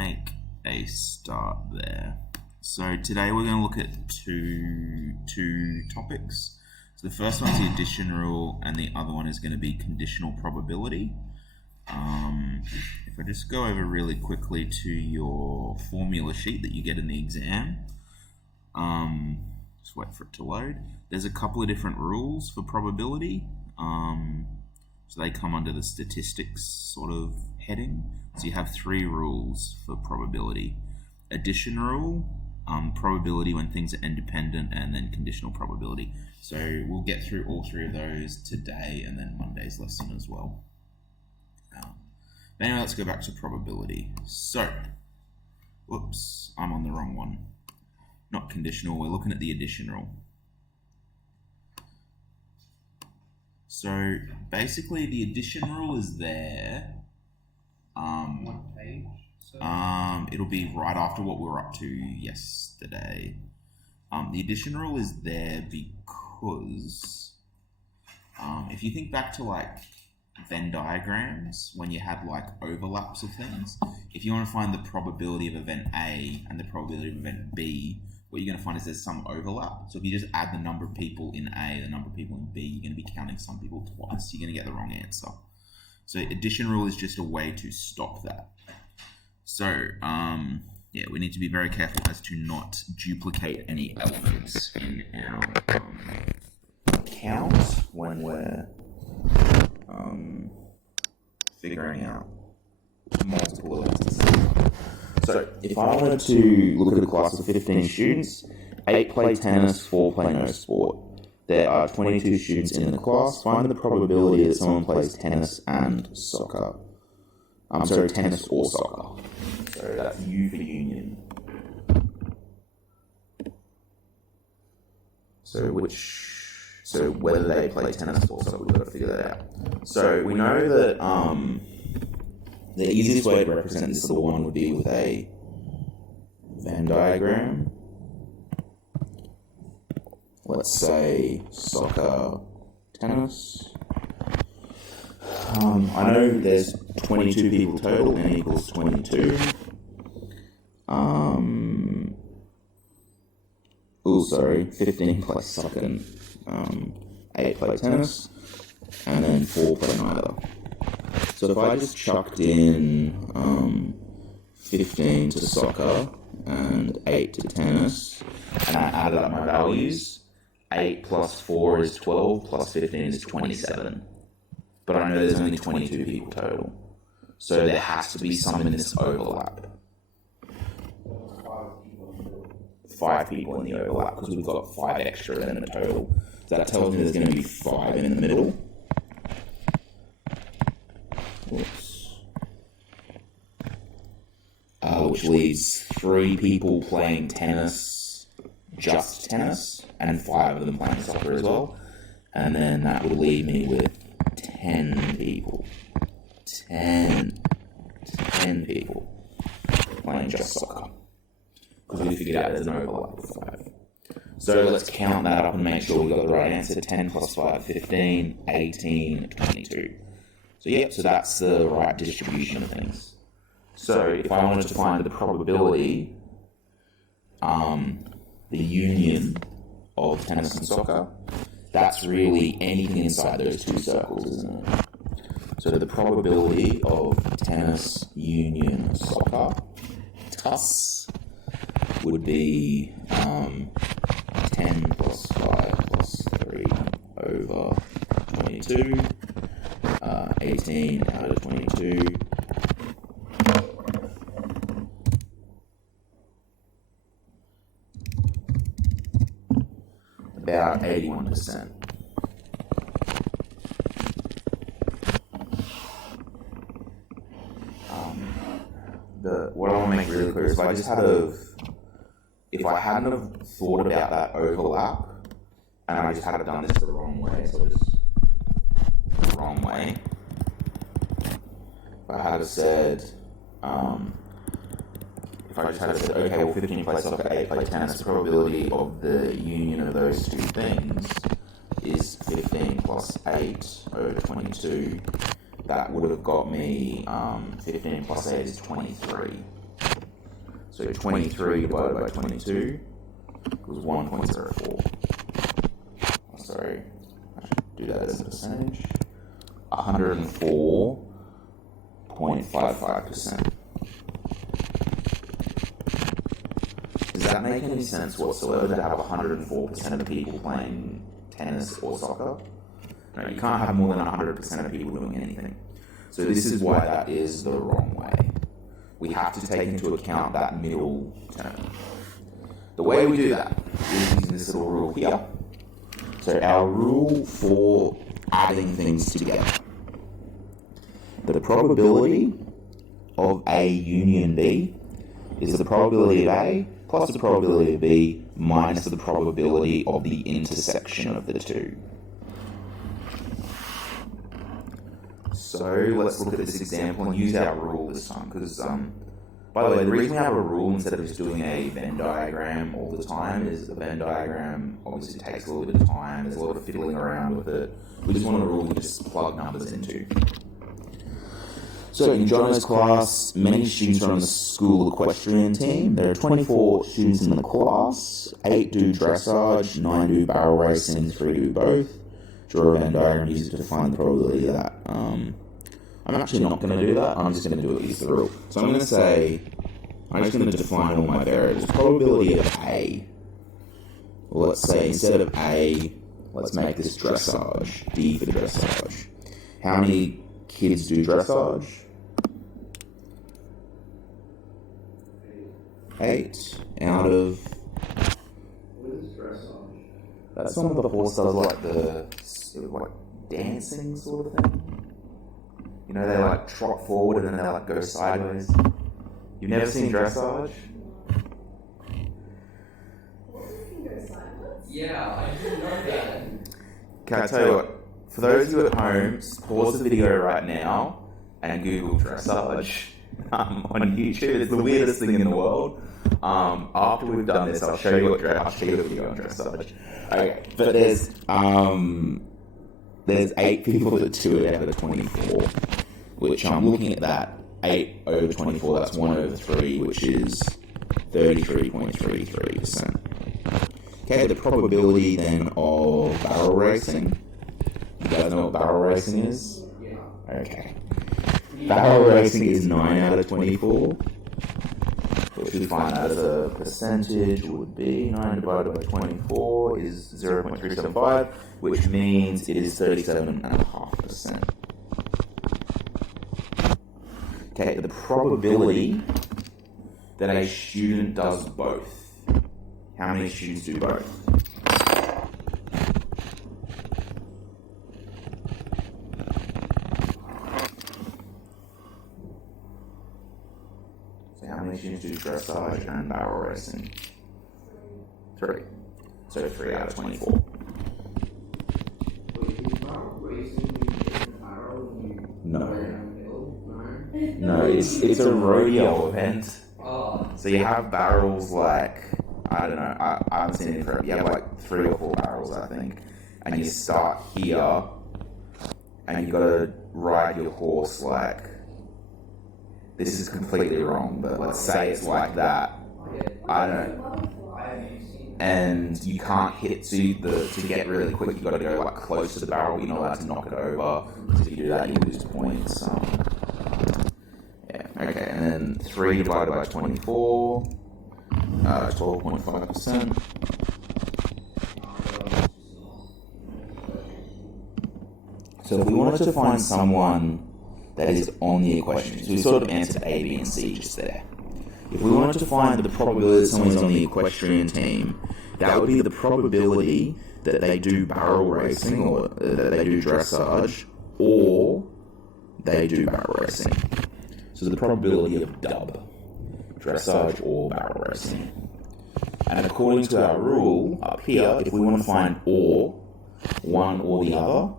make a start there. So today we're going to look at two topics. So the first one's the addition rule, and the other one is going to be conditional probability. If I just go over really quickly to your formula sheet that you get in the exam, just wait for it to load. There's a couple of different rules for probability. So they come under the statistics sort of heading. So you have three rules for probability. Addition rule, probability when things are independent, and then conditional probability. So we'll get through all three of those today and then Monday's lesson as well. But anyway, let's go back to probability. So, whoops, I'm on the wrong one. Not conditional, we're looking at the addition rule. So basically the addition rule is there. What page? It'll be right after what we were up to yesterday. The addition rule is there because if you think back to like Venn diagrams, when you had like overlaps of things, if you want to find the probability of event A and the probability of event B, what you're going to find is there's some overlap. So if you just add the number of people in A, the number of people in B, you're going to be counting some people twice. You're going to get the wrong answer. So addition rule is just a way to stop that. So yeah, we need to be very careful as to not duplicate any elements in our count when we're figuring out multiple elements. So if I wanted to look at a class of 15 students, 8 play tennis, 4 play no sport. There are 22 students in the class. Find the probability that someone plays tennis and soccer. Tennis or soccer. So that's U for union. So whether they play tennis or soccer, we've got to figure that out. So we know that the easiest way to represent this little one would be with a Venn diagram. Let's say soccer, tennis. I know there's 22 people total, n equals 22. 15 play soccer, 8 play tennis, and then 4 play neither. So if I just chucked in 15 to soccer and 8 to tennis, and I added up my values, 8 plus 4 is 12, plus 15 is 27. But I know there's only 22 people total. So there has to be some in this overlap. 5 people in the overlap, because we've got 5 extra than the total. So that tells me there's going to be 5 in the middle. Which leaves 3 people playing tennis, just tennis, and 5 of them playing soccer as well. And then that would leave me with 10 people. 10 people playing just soccer. Because we figured out there's an overlap of 5. So let's count that up and make sure we got the right answer. 10 plus 5, 15, 18, 22. So that's the right distribution of things. So if I wanted to find the probability, the union of tennis and soccer, that's really anything inside those 2 circles, isn't it? So the probability of tennis union soccer, TUS, would be 10 plus 5 plus 3 over 22, 18 out of 22, about 81%. What I want to make really clear is if I hadn't have thought about that overlap, and I just had done this the wrong way, if I had said, okay, well 15 play soccer, 8 play tennis, the probability of the union of those 2 things is 15 plus 8 over 22. That would have got me 15 plus 8 is 23. So 23 divided by 22 was 1.04. Sorry, I should do that as a percentage. 104.55%. Does that make any sense whatsoever to have 104% of the people playing tennis or soccer? No, you can't have more than 100% of people doing anything. So this is why that is the wrong way. We have to take into account that middle term. The way we do that is using this little rule here. So our rule for adding things together. The probability of A union B is the probability of A plus the probability of B minus the probability of the intersection of the two. So let's look at this example and use our rule this time, because by the way, the reason we have a rule instead of just doing a Venn diagram all the time is the Venn diagram obviously takes a little bit of time, there's a lot of fiddling around with it. We just want a rule we just plug numbers into. So in Jono's class, many students are on the school equestrian team. There are 24 students in the class, 8 do dressage, 9 do barrel racing, 3 do both. Draw a Venn diagram and use it to find the probability of that. I'm actually not going to do that, I'm just going to do it with the rule. So I'm going to say, I'm just going to define all my variables. Probability of A. Well, let's say instead of A, let's make this dressage, D for dressage. How many kids do dressage? 8 out of... What is dressage? That's one of the horse does like the dancing sort of thing. You know, they like trot forward and then they like go sideways. You've never seen dressage? Yeah, I didn't know that. Can I tell you what? For those of you at home, pause the video right now and Google dressage on YouTube. It's the weirdest thing in the world. After we've done this, I'll show you I'll show you the video on dressage. Okay, but there's 8 people that do it out of 24, which I'm looking at that 8 over 24. That's 1 over 3, which is 33.33%. Okay, the probability then of barrel racing. You guys know what barrel racing is? Yeah. Okay. Barrel racing is 9 out of 24. Which we find as a percentage would be 9 divided by 24 is 0.375, which means it is 37.5%. Okay, the probability that a student does both. How many students do both? So how many students do dressage and barrel racing? 3. So 3 out of 24. Wait, is barrel racing in the barrel you No. go downhill? No? No, it's a rodeo event. Oh. So you have barrels like, I don't know, I haven't seen it for, you have like 3 or 4 barrels, I think. And you start here, and you gotta ride your horse like, this is completely wrong, but let's say it's like that. I don't know. And you can't hit, so to get really quick, you gotta go like close to the barrel, you're not allowed to knock it over, because if you do that, you lose points. Yeah, okay, and then 3 divided by 24, 12.5%. So if we wanted to find someone that is on the equation, so we sort of answered A, B, and C just there. If we wanted to find the probability that someone's on the equestrian team, that would be the probability that they do barrel racing, or that they do dressage, or they do barrel racing. So the probability of dub, dressage or barrel racing. And according to our rule up here, if we want to find or, one or the other,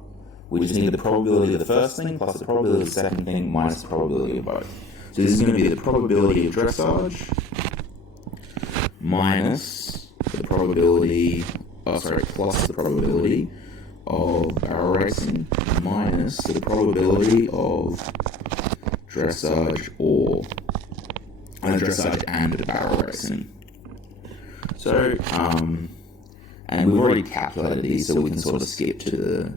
we just need the probability of the first thing plus the probability of the second thing minus the probability of both. So this is going to be the probability of dressage minus the probability, plus the probability of barrel racing minus the probability of dressage or dressage and barrel racing. So, and we've already calculated these, so we can sort of skip to the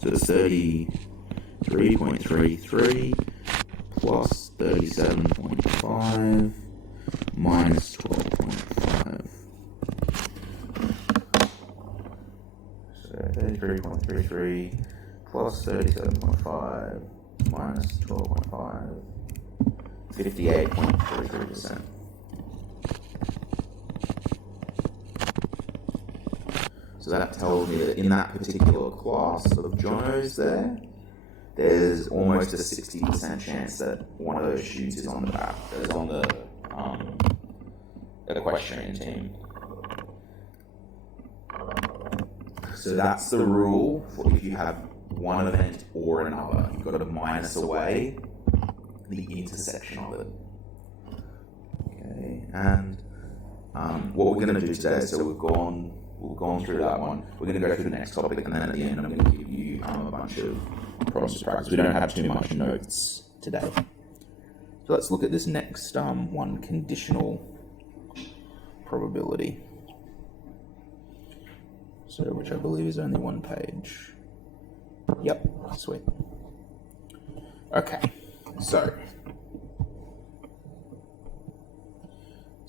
33.33 plus 37.5 minus 12.5. So 33.33 plus 37.5 minus 12.5, 58.33%. So that tells me that in that particular class of journos there's almost a 60% chance that one of those students is on the equestrian team. So that's the rule for if you have one event or another. You've got to minus away the intersection of it. Okay, and what we're going to do today, so we've gone through that one. We're going to go through the next topic, and then at the end I'm going to give you a bunch of problems to practice. We don't have too much notes today. So let's look at this next one, conditional probability. So, which I believe is only one page. Yep, sweet. Okay, so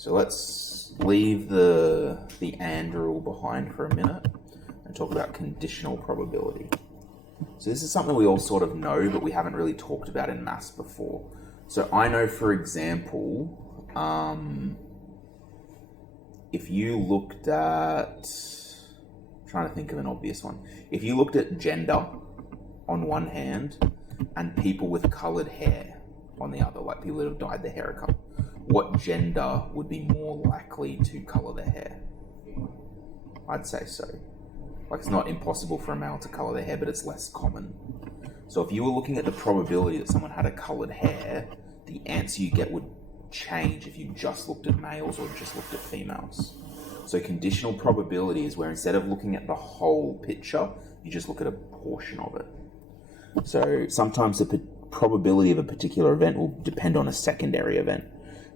let's leave the AND rule behind for a minute and talk about conditional probability. So this is something we all sort of know, but we haven't really talked about in maths before. So I know, for example, if you looked at, trying to think of an obvious one. If you looked at gender on one hand and people with coloured hair on the other, like people that have dyed their hair a colour, what gender would be more likely to colour their hair? I'd say so. Like, it's not impossible for a male to colour their hair, but it's less common. So if you were looking at the probability that someone had a coloured hair, the answer you get would change if you just looked at males or just looked at females. So conditional probability is where instead of looking at the whole picture, you just look at a portion of it. So sometimes the probability of a particular event will depend on a secondary event.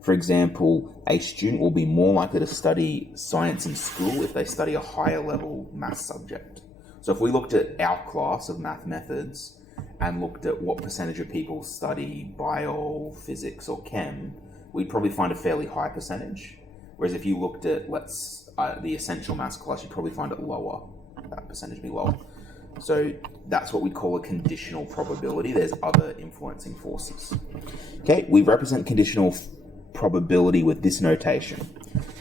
For example, a student will be more likely to study science in school if they study a higher level math subject. So if we looked at our class of math methods and looked at what percentage of people study bio, physics or chem, we'd probably find a fairly high percentage. Whereas if you looked at, the essential maths class, you'd probably find it lower. That percentage would be lower. So that's what we call a conditional probability. There's other influencing forces. Okay, we represent conditional probability with this notation.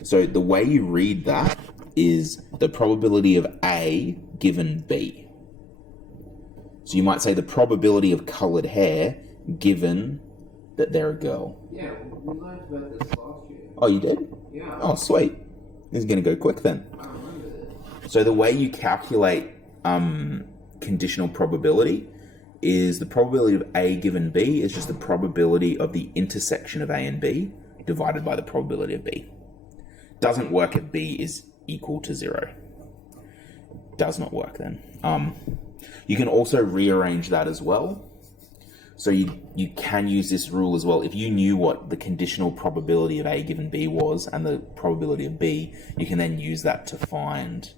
So the way you read that is the probability of A given B. So you might say the probability of coloured hair given that they're a girl. Yeah, we learned about this last year. Oh, you did? Yeah. Oh, sweet. This is going to go quick then. I remember this. So the way you calculate conditional probability is the probability of A given B is just the probability of the intersection of A and B divided by the probability of B. Doesn't work if B is equal to 0. Does not work then. You can also rearrange that as well. So you can use this rule as well. If you knew what the conditional probability of A given B was and the probability of B, you can then use that to find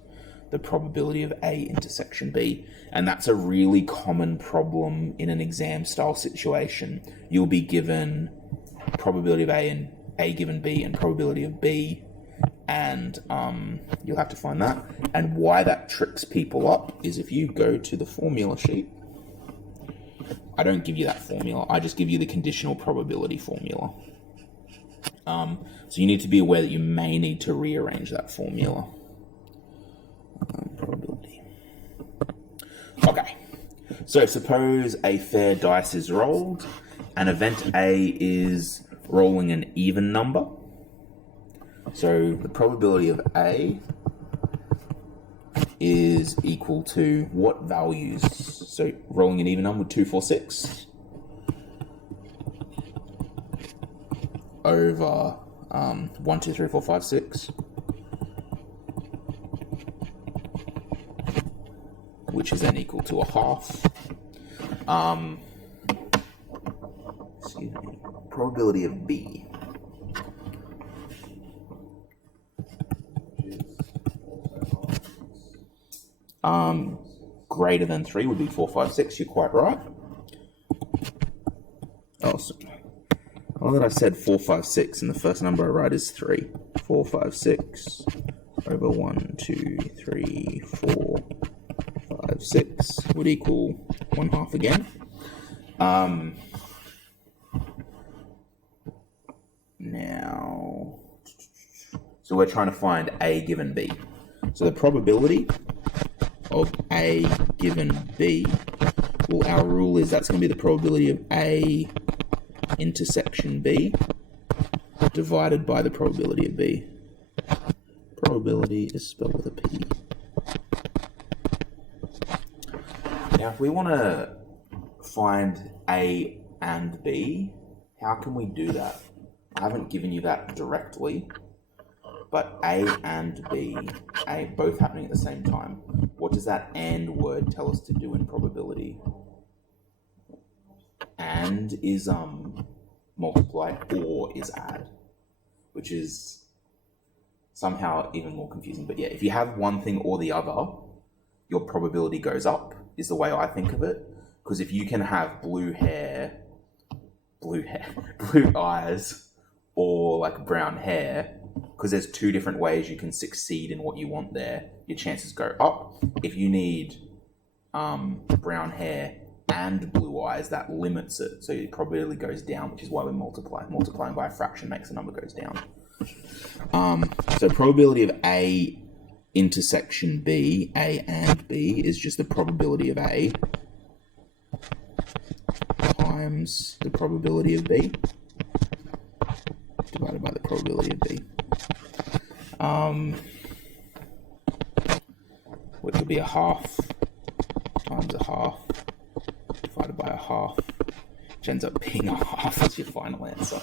the probability of A intersection B. And that's a really common problem in an exam style situation. You'll be given probability of A and A given B and probability of B, and you'll have to find that. And why that tricks people up is if you go to the formula sheet, I don't give you that formula, I just give you the conditional probability formula. So you need to be aware that you may need to rearrange that formula. Probability. Okay, so suppose a fair dice is rolled and event A is rolling an even number. So the probability of A is equal to what values? So rolling an even number, 2, 4, 6 over 1, 2, 3, 4, 5, 6, which is then equal to a half. Excuse me. Probability of B. Greater than 3 would be 4, 5, 6. You're quite right. Oh, so, well, that I said 4, 5, 6, and the first number I write is 3. 4, 5, 6 over 1, 2, 3, 4, 5, 6 would equal 1/2 again. Now, so we're trying to find A given B. So the probability of A given B, well, our rule is that's going to be the probability of A intersection B divided by the probability of B. Probability is spelled with a P. Now, if we want to find A and B, how can we do that? I haven't given you that directly, but A and B, both happening at the same time. What does that AND word tell us to do in probability? AND is multiply, or is add, which is somehow even more confusing. But yeah, if you have one thing or the other, your probability goes up, is the way I think of it. Because if you can have blue eyes, or like brown hair, because there's two different ways you can succeed in what you want there, your chances go up. If you need brown hair and blue eyes, that limits it, so your probability goes down, which is why we multiply. Multiplying by a fraction makes the number goes down. So probability of A intersection B, A and B, is just the probability of A times the probability of B divided by the probability of B. Which will be 1/2 times 1/2 divided by 1/2, which ends up being 1/2 as your final answer.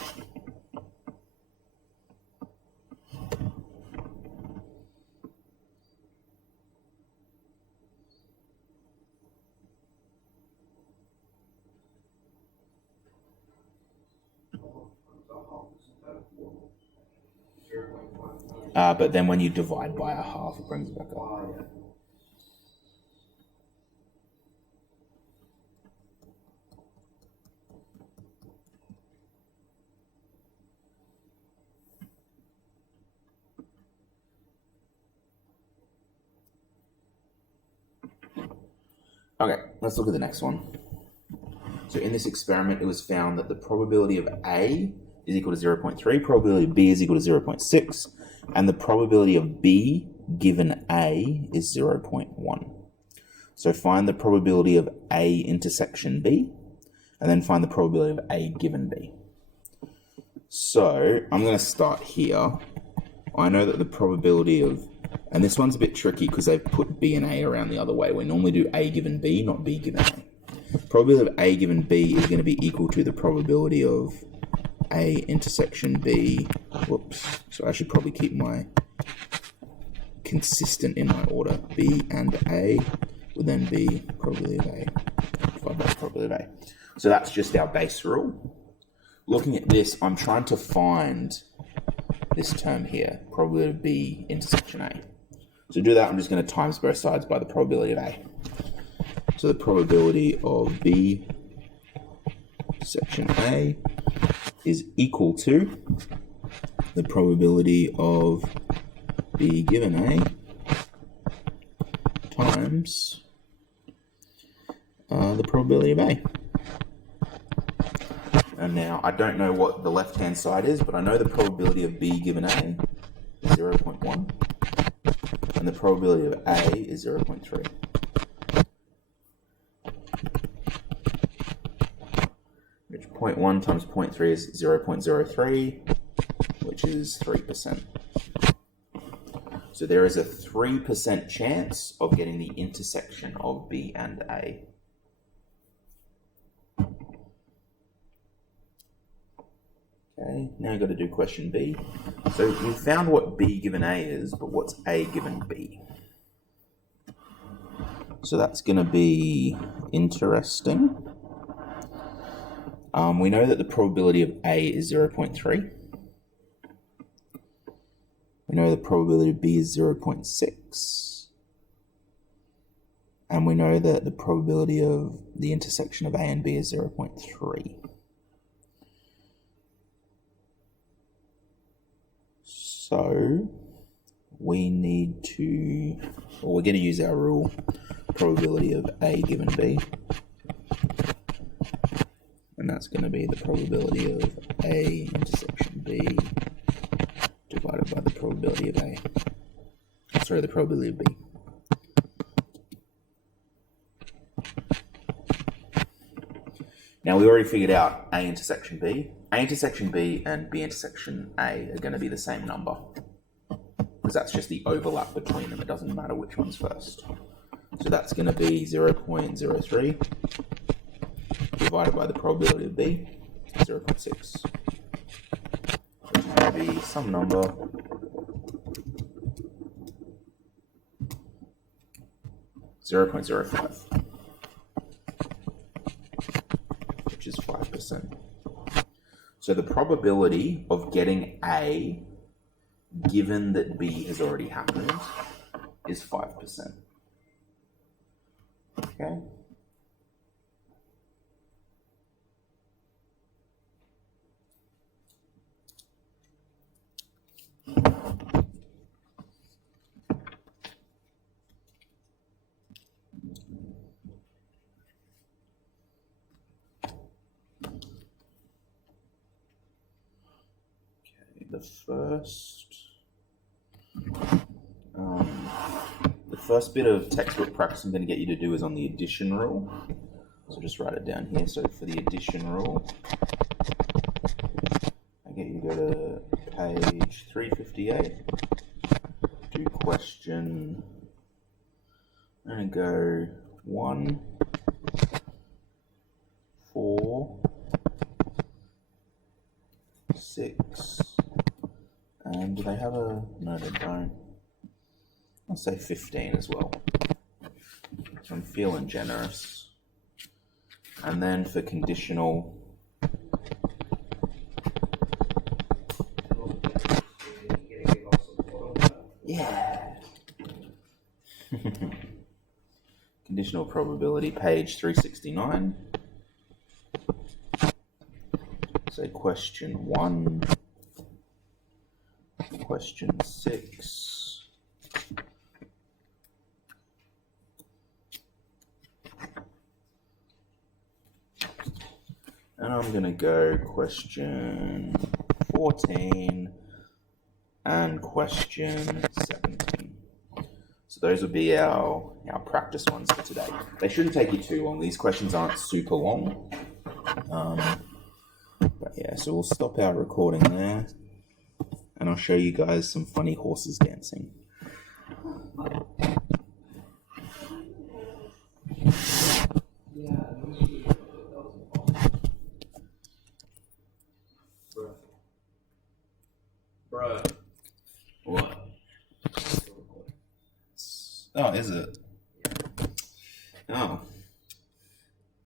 But then when you divide by 1/2, it brings it back up. Okay, let's look at the next one. So in this experiment, it was found that the probability of A is equal to 0.3, probability of B is equal to 0.6, and the probability of B given A is 0.1. So find the probability of A intersection B, and then find the probability of A given B. So I'm going to start here. I know that the probability of, and this one's a bit tricky because they've put B and A around the other way. We normally do A given B, not B given A. Probability of A given B is going to be equal to the probability of A intersection B. Whoops. So I should probably keep my consistent in my order. B and A would then be probability of A divided by probability of A. So that's just our base rule. Looking at this, I'm trying to find this term here, probability of B intersection A. So to do that, I'm just going to times both sides by the probability of A. So the probability of B section A is equal to the probability of B given A times the probability of A. And now I don't know what the left-hand side is, but I know the probability of B given A is 0.1, and the probability of A is 0.3. Which 0.1 times 0.3 is 0.03, which is 3%. So there is a 3% chance of getting the intersection of B and A. Okay, now you've got to do question B. So we found what B given A is, but what's A given B? So that's going to be interesting. We know that the probability of A is 0.3. We know the probability of B is 0.6. And we know that the probability of the intersection of A and B is 0.3. So we need to, or we're going to use our rule, probability of A given B. And that's going to be the probability of A intersection B divided by the probability of A. Sorry, the probability of B. Now we already figured out A intersection B. A intersection B and B intersection A are going to be the same number, because that's just the overlap between them. It doesn't matter which one's first. So that's going to be 0.03 divided by the probability of B, 0.6. Which is going to be some number (0.05), which is 5%. So the probability of getting A, given that B has already happened, is 5%. Okay. The first bit of textbook practice I'm going to get you to do is on the addition rule. So just write it down here. So for the addition rule, I get you to go to page 358, do question, and go 1, 4, 6, and do they have a, no they don't, I'll say 15 as well, so I'm feeling generous. And then for conditional, yeah, conditional probability, page 369. So question 1, question 6, and I'm going to go question 14 and question 17. So those will be our practice ones for today. They shouldn't take you too long. These questions aren't super long. But yeah, so we'll stop our recording there, and I'll show you guys some funny horses dancing. Bruh. What? Oh, is it? Oh.